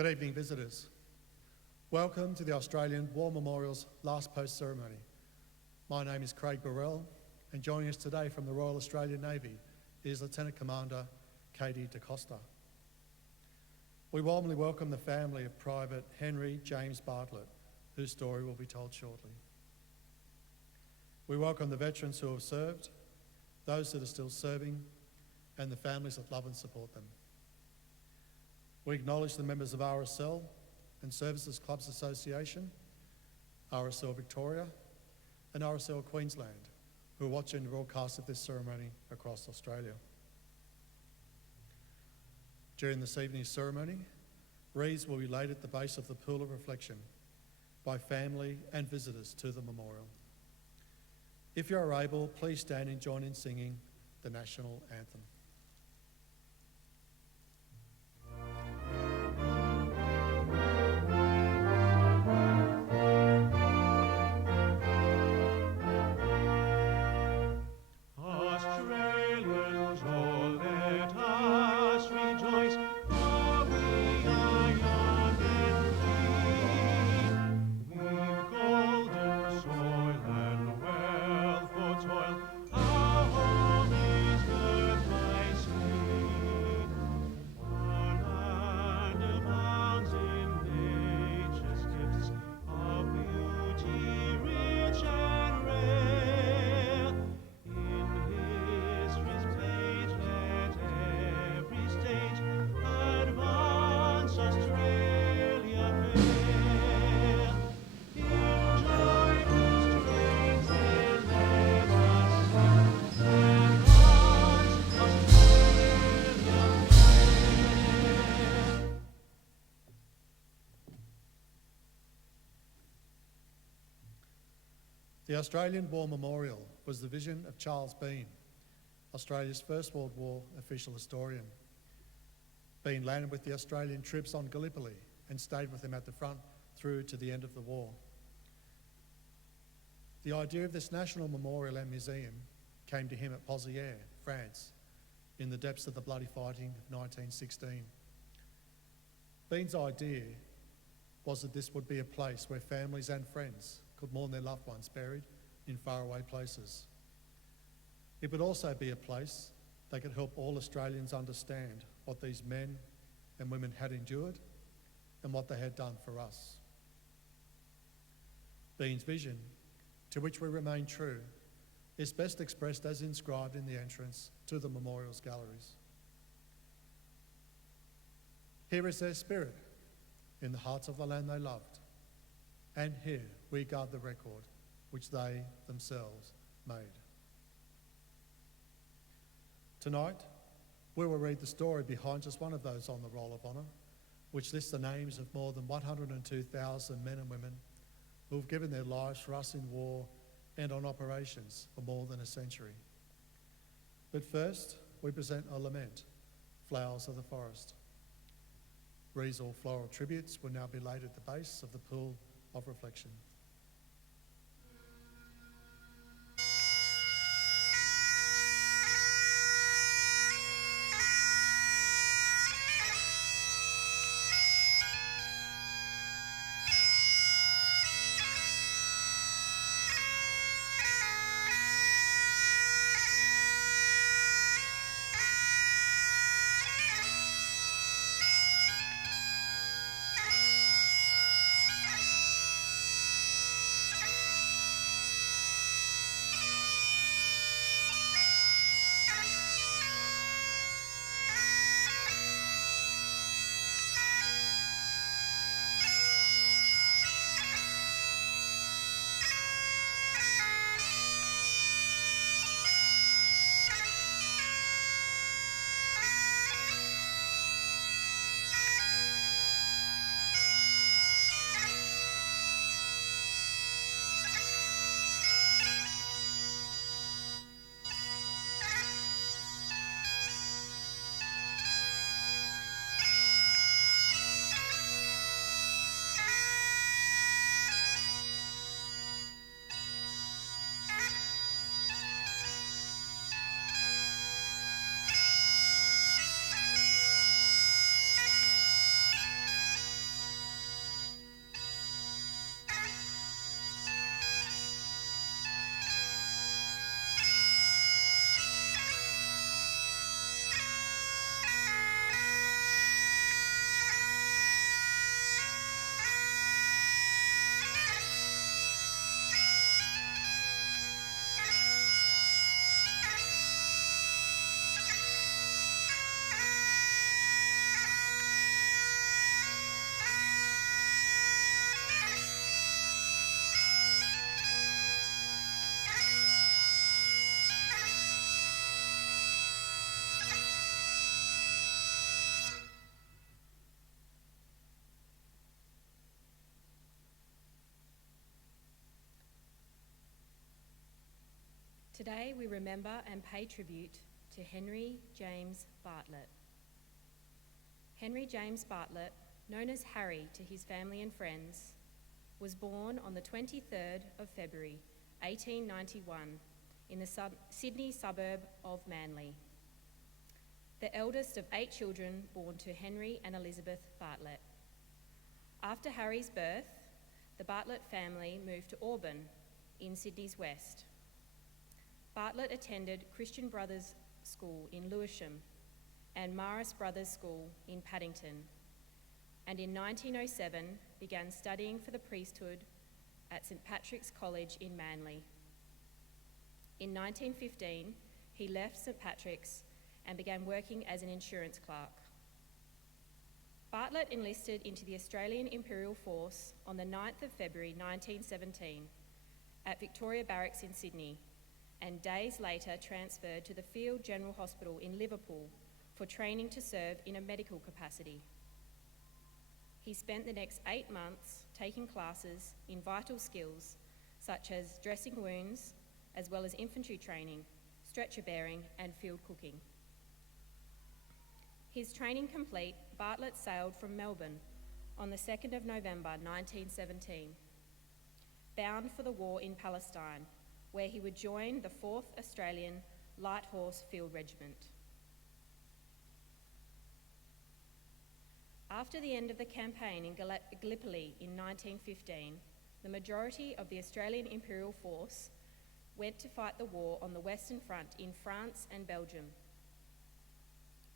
Good evening, visitors. Welcome to the Australian War Memorial's last post ceremony. My name is Craig Burrell, and joining us today from the Royal Australian Navy is Lieutenant Commander Katie DaCosta. We warmly welcome the family of Private Henry James Bartlett, whose story will be told shortly. We welcome the veterans who have served, those that are still serving, and the families that love and support them. We acknowledge the members of RSL and Services Clubs Association, RSL Victoria, and RSL Queensland, who are watching the broadcast of this ceremony across Australia. During this evening's ceremony, wreaths will be laid at the base of the pool of reflection by family and visitors to the memorial. If you are able, please stand and join in singing the National Anthem. The Australian War Memorial was the vision of Charles Bean, Australia's First World War official historian. Bean landed with the Australian troops on Gallipoli and stayed with them at the front through to the end of the war. The idea of this national memorial and museum came to him at Pozières, France, in the depths of the bloody fighting of 1916. Bean's idea was that this would be a place where families and friends could mourn their loved ones buried in faraway places. It would also be a place that could help all Australians understand what these men and women had endured and what they had done for us. Bean's vision, to which we remain true, is best expressed as inscribed in the entrance to the memorial's galleries. Here is their spirit in the hearts of the land they loved, and here we guard the record which they themselves made. Tonight, we will read the story behind just one of those on the Roll of Honour, which lists the names of more than 102,000 men and women who have given their lives for us in war and on operations for more than a century. But first, we present a lament, Flowers of the Forest. Wreaths or floral tributes will now be laid at the base of the pool of reflection. Today we remember and pay tribute to Henry James Bartlett. Henry James Bartlett, known as Harry to his family and friends, was born on the 23rd of February 1891 in the Sydney suburb of Manly, the eldest of 8 children born to Henry and Elizabeth Bartlett. After Harry's birth, the Bartlett family moved to Auburn in Sydney's west. Bartlett attended Christian Brothers School in Lewisham and Marist Brothers School in Paddington, and in 1907 began studying for the priesthood at St Patrick's College in Manly. In 1915, he left St Patrick's and began working as an insurance clerk. Bartlett enlisted into the Australian Imperial Force on the 9th of February 1917 at Victoria Barracks in Sydney, and days later transferred to the Field General Hospital in Liverpool for training to serve in a medical capacity. He spent the next 8 months taking classes in vital skills such as dressing wounds, as well as infantry training, stretcher bearing, and field cooking. His training complete, Bartlett sailed from Melbourne on the 2nd of November 1917, bound for the war in Palestine, where he would join the 4th Australian Light Horse Field Regiment. After the end of the campaign in Gallipoli in 1915, the majority of the Australian Imperial Force went to fight the war on the Western Front in France and Belgium.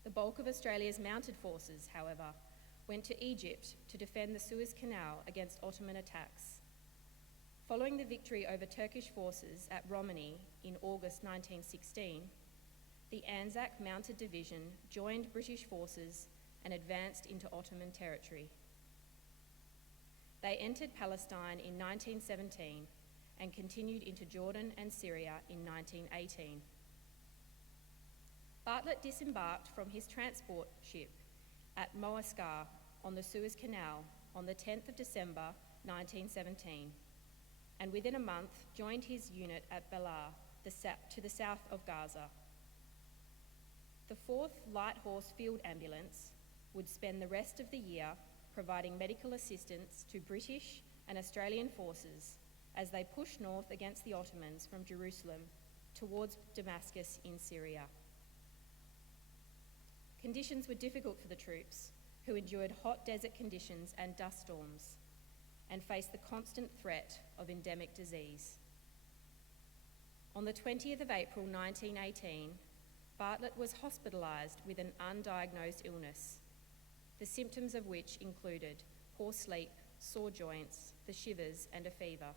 The bulk of Australia's mounted forces, however, went to Egypt to defend the Suez Canal against Ottoman attacks. Following the victory over Turkish forces at Romani in August 1916, the Anzac Mounted Division joined British forces and advanced into Ottoman territory. They entered Palestine in 1917 and continued into Jordan and Syria in 1918. Bartlett disembarked from his transport ship at Moascar on the Suez Canal on the 10th of December 1917, and within a month joined his unit at Belar, to the south of Gaza. The 4th Light Horse Field Ambulance would spend the rest of the year providing medical assistance to British and Australian forces as they pushed north against the Ottomans from Jerusalem towards Damascus in Syria. Conditions were difficult for the troops, who endured hot desert conditions and dust storms, and faced the constant threat of endemic disease. On the 20th of April 1918, Bartlett was hospitalised with an undiagnosed illness, the symptoms of which included poor sleep, sore joints, the shivers, and a fever.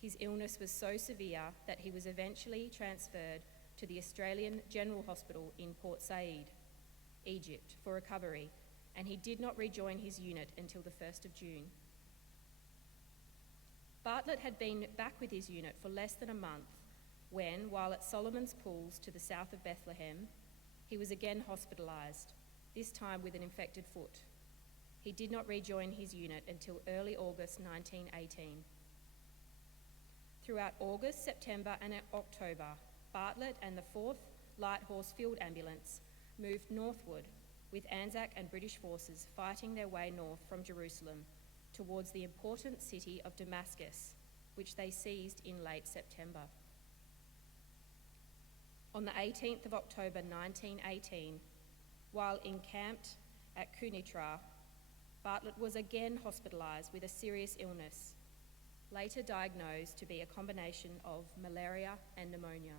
His illness was so severe that he was eventually transferred to the Australian General Hospital in Port Said, Egypt, for recovery, and he did not rejoin his unit until the 1st of June. Bartlett had been back with his unit for less than a month when, while at Solomon's Pools to the south of Bethlehem, he was again hospitalised, this time with an infected foot. He did not rejoin his unit until early August 1918. Throughout August, September and October, Bartlett and the 4th Light Horse Field Ambulance moved northward, with Anzac and British forces fighting their way north from Jerusalem towards the important city of Damascus, which they seized in late September. On the 18th of October 1918, while encamped at Quneitra, Bartlett was again hospitalised with a serious illness, later diagnosed to be a combination of malaria and pneumonia.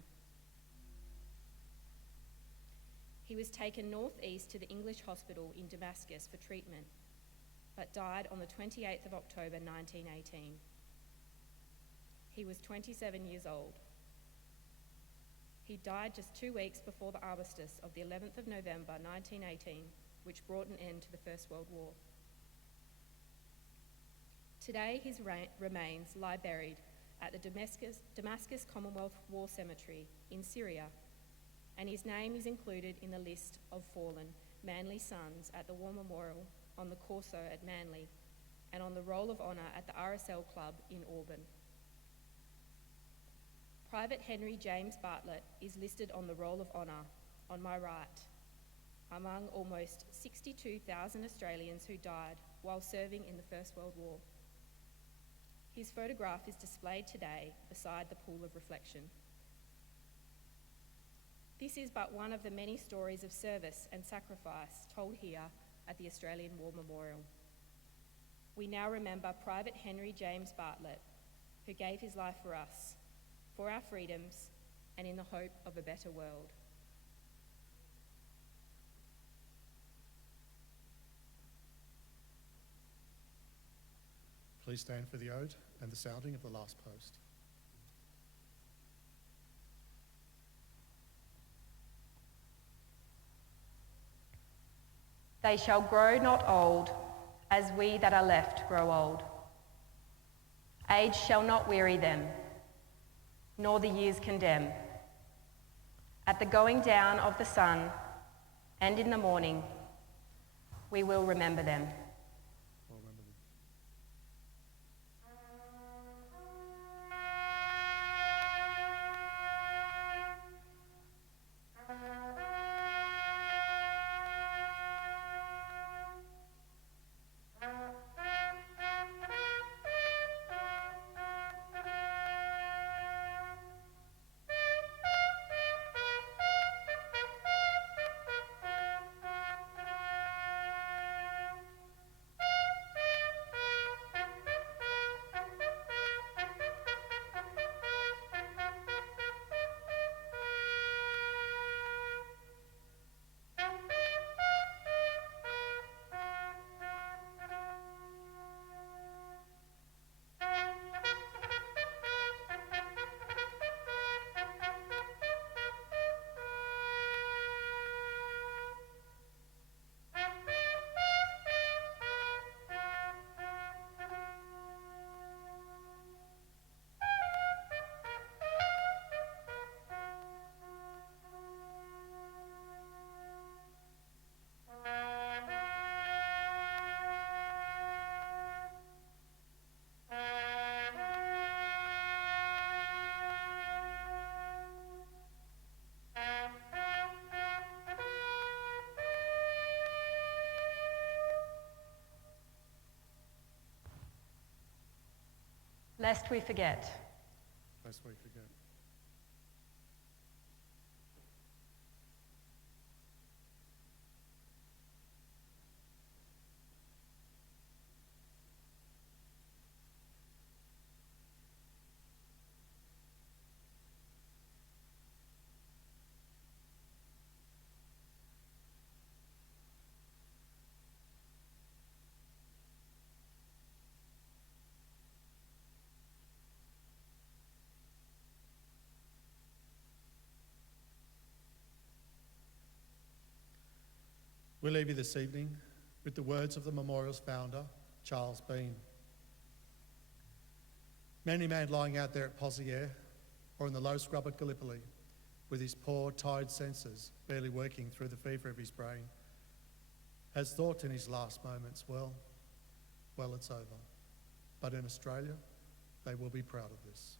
He was taken northeast to the English hospital in Damascus for treatment, but died on the 28th of October 1918. He was 27 years old. He died just 2 weeks before the armistice of the 11th of November 1918, which brought an end to the First World War. Today, his remains lie buried at the Damascus Commonwealth War Cemetery in Syria, and his name is included in the list of fallen Manly sons at the War Memorial on the Corso at Manly and on the Roll of Honour at the RSL Club in Auburn. Private Henry James Bartlett is listed on the Roll of Honour on my right, among almost 62,000 Australians who died while serving in the First World War. His photograph is displayed today beside the pool of reflection. This is but one of the many stories of service and sacrifice told here at the Australian War Memorial. We now remember Private Henry James Bartlett, who gave his life for us, for our freedoms, and in the hope of a better world. Please stand for the ode and the sounding of the last post. They shall grow not old, as we that are left grow old. Age shall not weary them, nor the years condemn. At the going down of the sun, and in the morning, we will remember them. We'll remember them. Lest we forget. Lest we forget. We leave you this evening with the words of the memorial's founder, Charles Bean. Many man lying out there at Pozieres or in the low scrub at Gallipoli with his poor, tired senses barely working through the fever of his brain has thought in his last moments, well, it's over. But in Australia, they will be proud of this.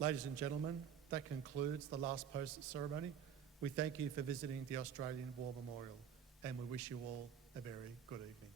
Ladies and gentlemen, that concludes the last post ceremony. We thank you for visiting the Australian War Memorial, and we wish you all a very good evening.